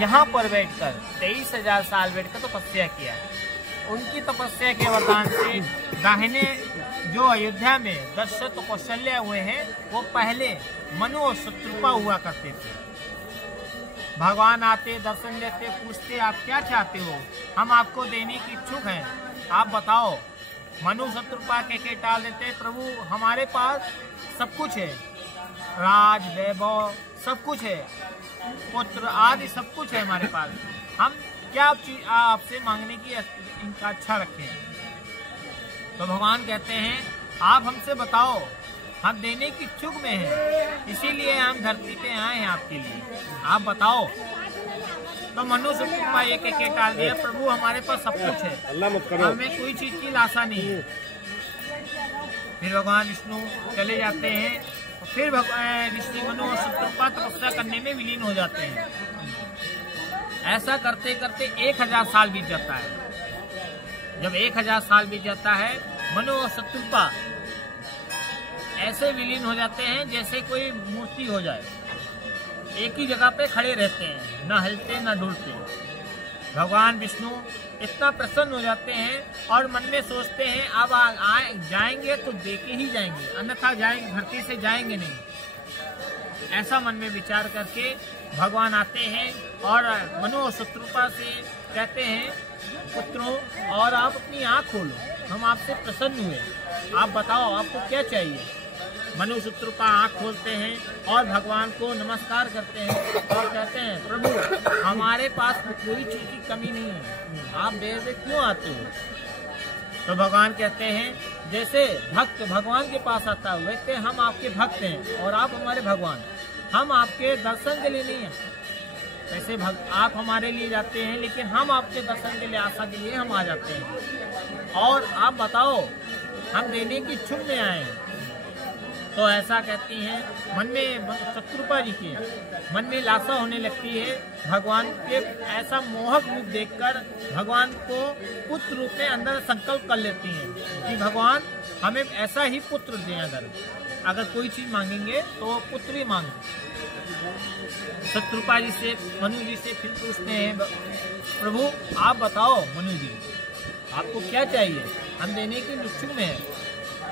यहाँ पर बैठकर 23,000 साल बैठकर तपस्या किया। उनकी तपस्या के वरदान से दाहिने जो अयोध्या में दशरथ तो कौशल्या हुए हैं, वो पहले मनु और शत्रुपा हुआ करते थे। भगवान आते, दर्शन देते, पूछते आप क्या चाहते हो, हम आपको देने की इच्छुक हैं, आप बताओ। मनु शत्रुपा के टाल देते, प्रभु हमारे पास सब कुछ है, राज वैभव सब कुछ है, पुत्र आदि सब कुछ है हमारे पास, हम क्या आपसे मांगने की इनका अच्छा रखें। तो भगवान कहते हैं आप हमसे बताओ, हम देने की इच्छुक में हैं, इसीलिए हम धरती पे आए हैं आपके लिए, आप बताओ। तो मनु शत्रुपा एक टाल दिया, प्रभु हमारे पास सब कुछ है, हमें कोई चीज की लाशा नहीं है। फिर भगवान विष्णु चले जाते हैं, फिर ऋषि मनु और शत्रुपा तपस्या करने में विलीन हो जाते हैं। ऐसा करते करते 1000 साल बीत जाता है। जब 1000 साल बीत जाता है, मनु और शत्रुपा ऐसे विलीन हो जाते हैं जैसे कोई मूर्ति हो जाए, एक ही जगह पे खड़े रहते हैं, न हिलते न डुलते। भगवान विष्णु इतना प्रसन्न हो जाते हैं और मन में सोचते हैं अब जाएंगे तो देके ही जाएंगे, अन्यथा जाएंगे धरती से जाएंगे नहीं। ऐसा मन में विचार करके भगवान आते हैं और मनु और शत्रुपा से कहते हैं, पुत्रों और आप अपनी आँख खोलो, हम आपसे प्रसन्न हुए, आप बताओ आपको क्या चाहिए। मनु शत्रुपा आँख खोलते हैं और भगवान को नमस्कार करते हैं और कहते हैं, प्रभु हमारे पास कोई चीज की कमी नहीं है, आप देर से क्यों आते हो। तो भगवान कहते हैं जैसे भक्त भगवान के पास आता है वैसे हम आपके भक्त हैं और आप हमारे भगवान, हम आपके दर्शन के लिए नहीं हैं। वैसे आप हमारे लिए जाते हैं, लेकिन हम आपके दर्शन के लिए आशा के लिए हम आ जाते हैं, और आप बताओ हम देने की इच्छुक में आए हैं। तो ऐसा कहती हैं, मन में शत्रुपा जी के मन में लाशा होने लगती है। भगवान के ऐसा मोहक रूप देखकर भगवान को पुत्र रूप में अंदर संकल्प कर लेती हैं कि भगवान हमें ऐसा ही पुत्र दें, अगर कोई चीज मांगेंगे तो पुत्र ही मांगे। शत्रुपा जी से मनु जी से फिर पूछते हैं, प्रभु आप बताओ मनु जी आपको क्या चाहिए, हम देने की इच्छुक में हैं।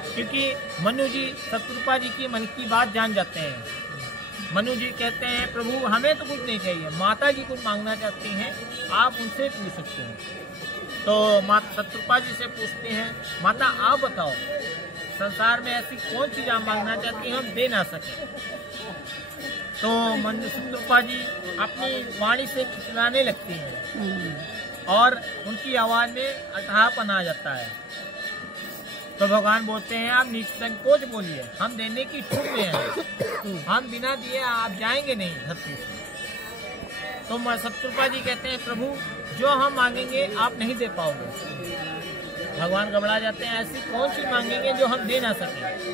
क्योंकि मनु जी शत्रुपा जी की मन की बात जान जाते हैं। मनु जी कहते हैं, प्रभु हमें तो कुछ नहीं चाहिए, माता जी कुछ मांगना चाहती हैं, आप उनसे पूछ सकते हैं। तो माता शत्रुपा जी से पूछते हैं, माता आप बताओ संसार में ऐसी कौन चीज आप मांगना चाहती हैं हम दे ना सके। तो शत्रुपा जी अपनी वाणी से चिल्लाने लगती हैं और उनकी आवाज में अठापन आ जाता है। तो भगवान बोलते हैं, आप निसंकोच बोलिए, हम देने की इच्छुक में हैं, हम बिना दिए आप जाएंगे नहीं धरती से। तो शत्रुपा जी कहते हैं, प्रभु जो हम मांगेंगे आप नहीं दे पाओगे। भगवान घबरा जाते हैं, ऐसी कौन सी मांगेंगे जो हम दे ना सके,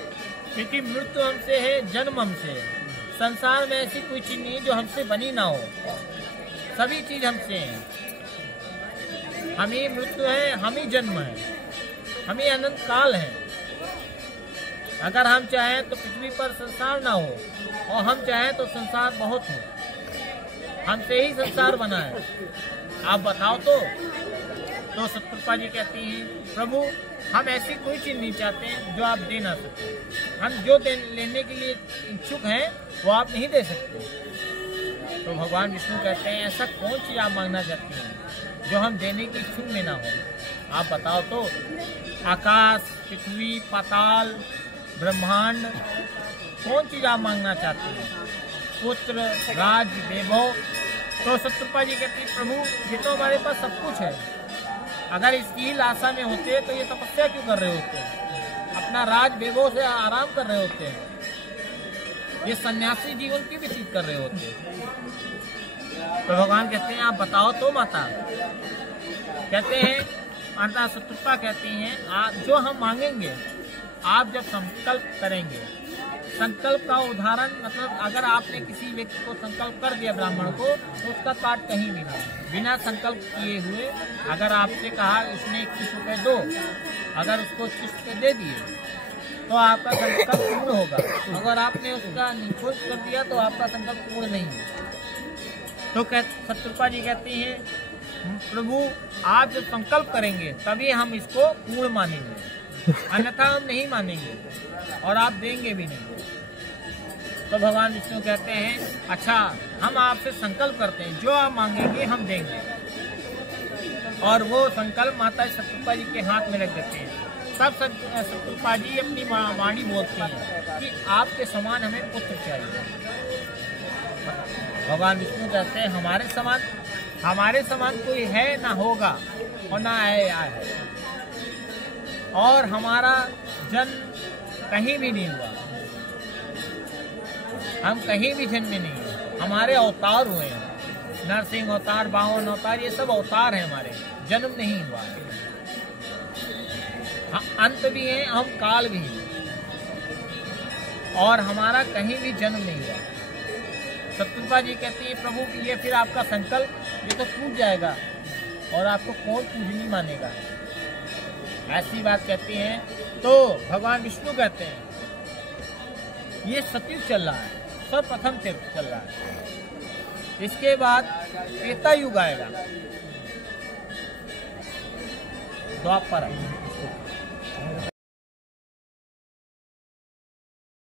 क्योंकि मृत्यु हमसे है, जन्म हमसे है, संसार में ऐसी कोई चीज नहीं जो हमसे बनी ना हो, सभी चीज हमसे है। हम ही मृत्यु है, हम ही जन्म है, हम ही अनंत काल है। अगर हम चाहें तो पृथ्वी पर संसार ना हो, और हम चाहें तो संसार बहुत हो, हमसे ही संसार बना है, आप बताओ तो शत्रुपा जी कहती हैं, प्रभु हम ऐसी कोई चीज नहीं चाहते हैं जो आप दे ना सकते, हम जो लेने के लिए इच्छुक हैं वो आप नहीं दे सकते। तो भगवान विष्णु कहते हैं, ऐसा कौन चीज आप मांगना चाहती हैं जो हम देने की इच्छुक में ना हो, आप बताओ तो। आकाश, पृथ्वी, पाताल, ब्रह्मांड, कौन चीज आप मांगना चाहते हैं, पुत्र, राज, वैभव। तो शत्रुपा जी कहती है, प्रभु ये तो हमारे पास सब कुछ है, अगर इसकी लाशा में होते तो ये तपस्या क्यों कर रहे होते, अपना राज वैभव से आराम कर रहे होते हैं, ये सन्यासी जीवन की व्यतीत कर रहे होते हैं। तो भगवान कहते हैं, आप बताओ तो माता। कहते हैं, माता शत्रुपा कहती हैं, जो हम मांगेंगे आप जब संकल्प करेंगे, संकल्प का उदाहरण मतलब अगर आपने किसी व्यक्ति को संकल्प कर दिया ब्राह्मण को, तो उसका काट कहीं भी नहीं, बिना संकल्प किए हुए अगर आपसे कहा इसमें 21 रुपये दो, अगर उसको 21 रुपये दे दिए तो आपका संकल्प पूर्ण होगा, अगर आपने उसका निषेध कर दिया तो आपका संकल्प पूर्ण नहीं है। तो शत्रुपा जी कहती हैं, प्रभु आप जब संकल्प करेंगे तभी हम इसको पूर्ण मानेंगे, अन्यथा हम नहीं मानेंगे और आप देंगे भी नहीं। तो भगवान विष्णु कहते हैं, अच्छा हम आपसे संकल्प करते हैं, जो आप मांगेंगे हम देंगे। और वो संकल्प माता शत्रुपा जी के हाथ में रख देते हैं। तब शत्रुपा जी अपनी वाणी बोलती हैं कि आपके समान हमें पुत्र चाहिए। भगवान विष्णु कहते हैं, हमारे समान कोई है ना होगा और ना आया है, और हमारा जन्म कहीं भी नहीं हुआ, हम कहीं भी जन्मे नहीं है, हमारे अवतार हुए हैं, नरसिंह अवतार, बावन अवतार, ये सब अवतार हैं हमारे, जन्म नहीं हुआ है। अंत भी हैं, हम काल भी हैं, और हमारा कहीं भी जन्म नहीं हुआ। शत्रुपा जी कहती है, प्रभु ये फिर आपका संकल्प ये तो टूट जाएगा और आपको कौन पूजनी मानेगा, ऐसी बात कहती हैं। तो भगवान विष्णु कहते हैं, ये सतयुग चल रहा है, सर्वप्रथम चल रहा है, इसके बाद त्रेता युग आएगा, द्वापर आएगा।